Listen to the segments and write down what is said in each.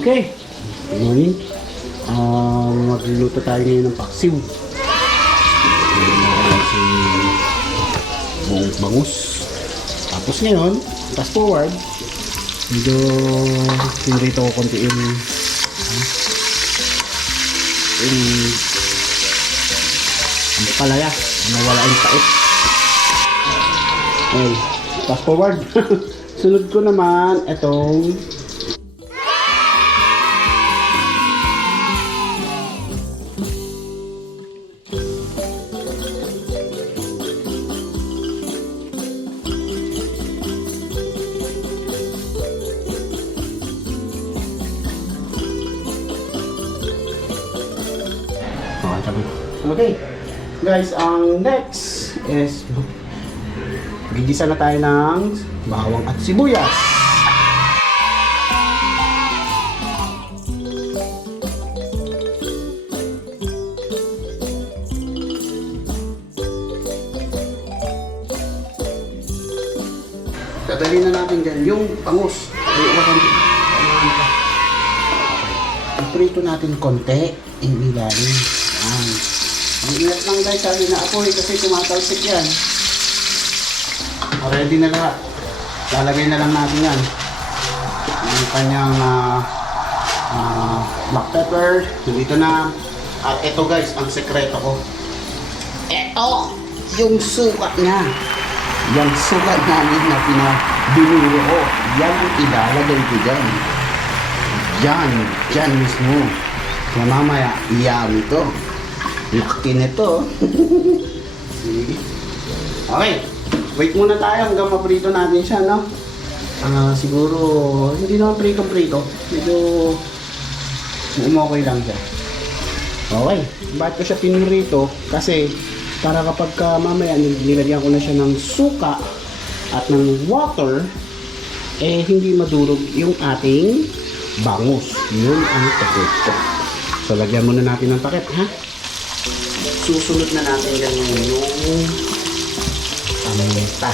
Okay. Good morning. Magluluto tayo ngayon ng paksiw. Si bangus. Tapos ngayon, fast forward, medyo pinrito ko konti yung palaya. Nawala yung pait. Okay. Fast forward. Sunod ko naman itong okay. Guys, ang next is gigisa na tayo ng bawang at sibuyas. Dadalhin na natin dyan yung bangus. Iprito natin konti yung ilalim. Mag-ingat lang guys, sabi na apoy kasi tumatalsik yan. Ready na lahat. Lalagay na lang natin yan. Yung kanyang black pepper. Dito na. At ito guys, ang sekreto ko. Ito, yung suka niya. Yung suka namin na pinabinuro ko. Yan ang ilalagay ko dyan. Dyan mismo. Kaya mamaya, iyam ito. Laki nito. Okay. Wait muna tayo hanggang maprito natin siya, no? Siguro, hindi naman prito-prito. Medyo umokoy lang siya. Okay. Bakit ko siya pinrito? Kasi, para kapag mamaya nilagyan ko na siya ng suka at ng water, eh hindi madurog yung ating bangus. Yun ang takot ko. So, lagyan muna natin ng takip, ha? Susunod na natin yan yung paminta.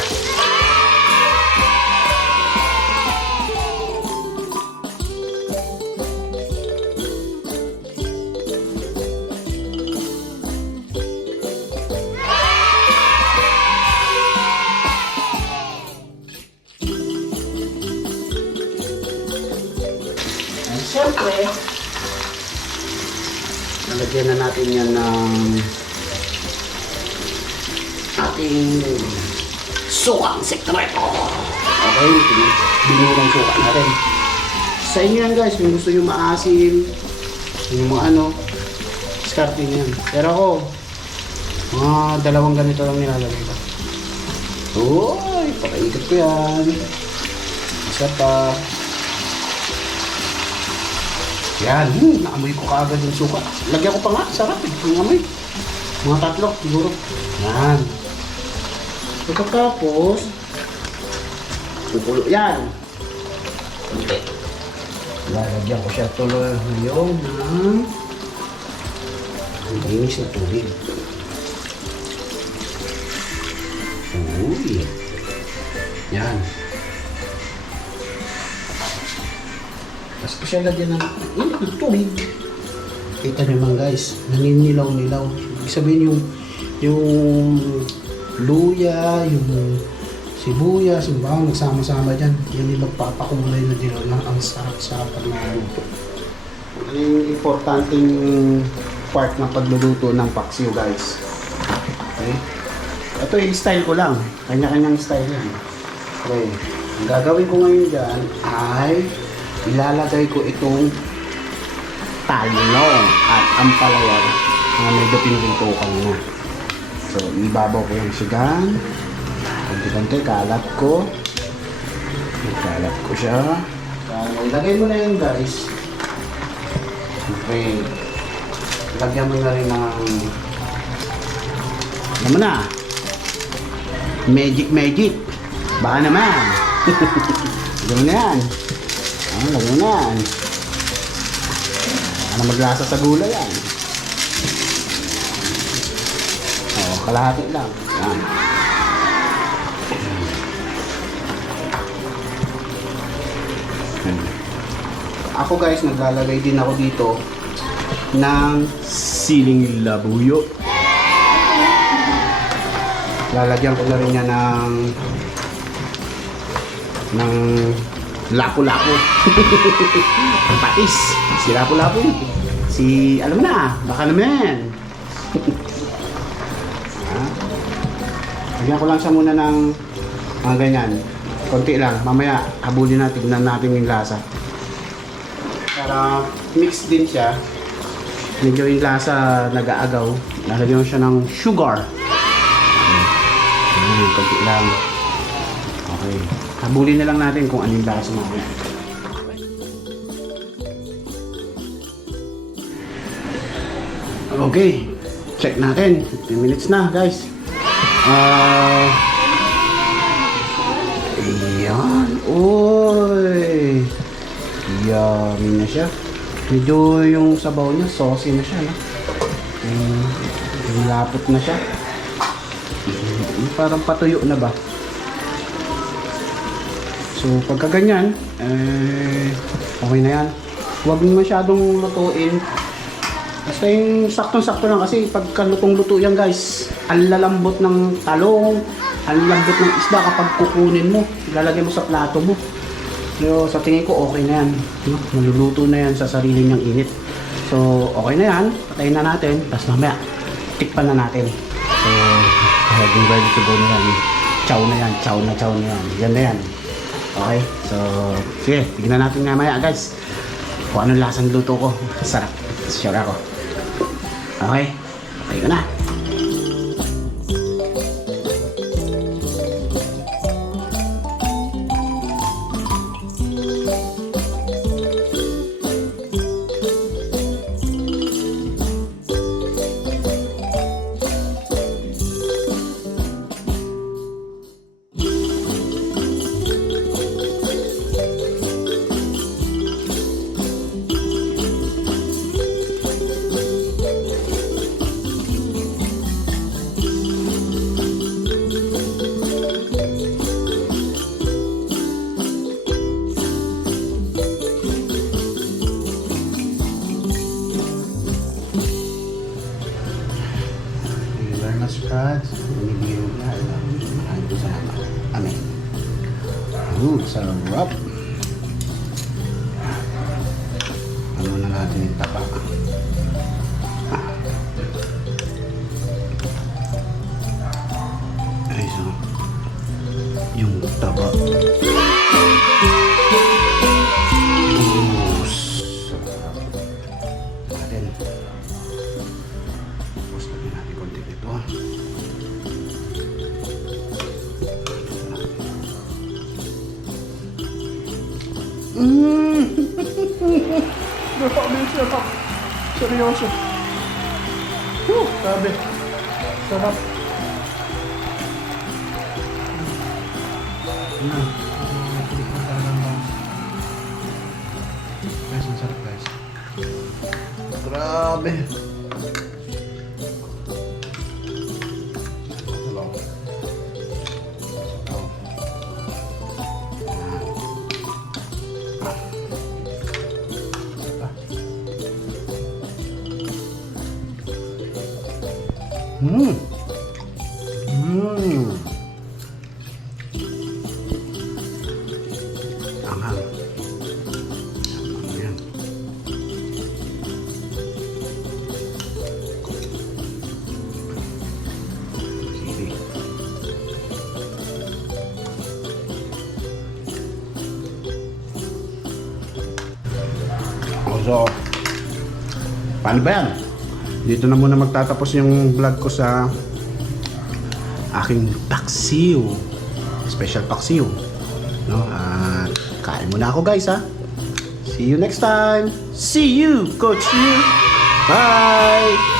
At syempre, nalagyan na natin yan ng ating sukang sekreto. Okay, binurang suka natin. Sa inyo yan guys, kung gusto nyo maasim, yung mga diskarte nyo yan. Pero ako, mga dalawang ganito lang nilalagay ko. Uy, pakaikot ko yan. Isa pa. Yan, naamoy ko kaagad yung suka. Lagyan ko pa nga, sarap eh, ang amoy. Mga tatlo, siguro. Yan. Pagkatapos, pupulo yan. Okay. Lalagyan ko siya tuloy ngayon ng linis na tubig. Uy. Yan. Tapos ko siya lagyan ng tubig. Kita nyo man guys, naninilaw-nilaw. Ibig sabihin yung luya, yung sibuyas, yung bawang nagsama-sama dyan. Yan yung magpapakulay na dilaw na ang sarap-sarap na luto. Yung importanteng part ng pagluluto ng paksiw guys. Okay? Ito yung style ko lang. Kanya-kanyang style yan. Okay. Ang gagawin ko ngayon dyan ay ilalagay ko itong talong at ampalaya na medyo pinuntukan na. So, ibabaw ko yung sigang. Konti-konti, kalat ko. Kalat ko siya. Ilagay mo na yun guys. Okay. Lagyan mo na rin ng ano mo na? Magic. Baka naman. Lagyan mo na yan. Lagyan mo na yan. Ano maglasa sa gulay yan? Kalahati lang. Yan. Ako guys, naglalagay din ako dito ng siling labuyo. Lalagyan ko na rin yan ng lapu-lapu. Ang patis. Si lapu-lapu. Si, alam na, baka naman. Lagyan ko lang siya muna ng mga ganyan. Konti lang. Mamaya, habulin natin. Tignan natin yung lasa. Para mix din siya. Medyo yung lasa nag-aagaw. Lalagyan ko siya ng sugar. Konti lang. Okay. Habulin na lang natin kung anong lasa mamaya. Okay. Check natin. 15 minutes na, guys. Ayan. Uy. Yummy na siya. Medyo yung sabaw niya, saucy na siya, no? Yung lapot na siya. Parang patuyo na ba? So, pagka ganyan, okay na yan. Huwag masyadong lutuin. Basta yung saktong-sakto lang kasi pagka lutong-luto yan guys, ang lalambot ng talong, ang lambot ng isda kapag kukunin mo, ilalagay mo sa plato mo. So, sa tingin ko okay na yan. Maluluto na yan sa sarili niyang init. So, okay na yan. Patayin na natin. Tapos mamaya, tikpan na natin. So, ready to go na yan. Chow na yan. Chow na yan. Yan na yan. Okay? So, sige. Tignan natin mamaya guys. Kung anong lasang luto ko. Sarap. Sure ako. Okay? Patay ko na. Scratch, binibigyan mo na mahal ko sa amin. Sarap. Ano na natin yung taba. Ay, so yung taba. Grabe, sarap. Seryoso. Grabe. Sarap. Guys, ang sarap guys. Grabe. Anghang. Ayan. Sige. So, paano ba yan? Dito na muna magtatapos yung vlog ko sa aking paksiw. Special paksiw. No? Kain muna ako guys ha. See you next time. See you, Coach. Bye!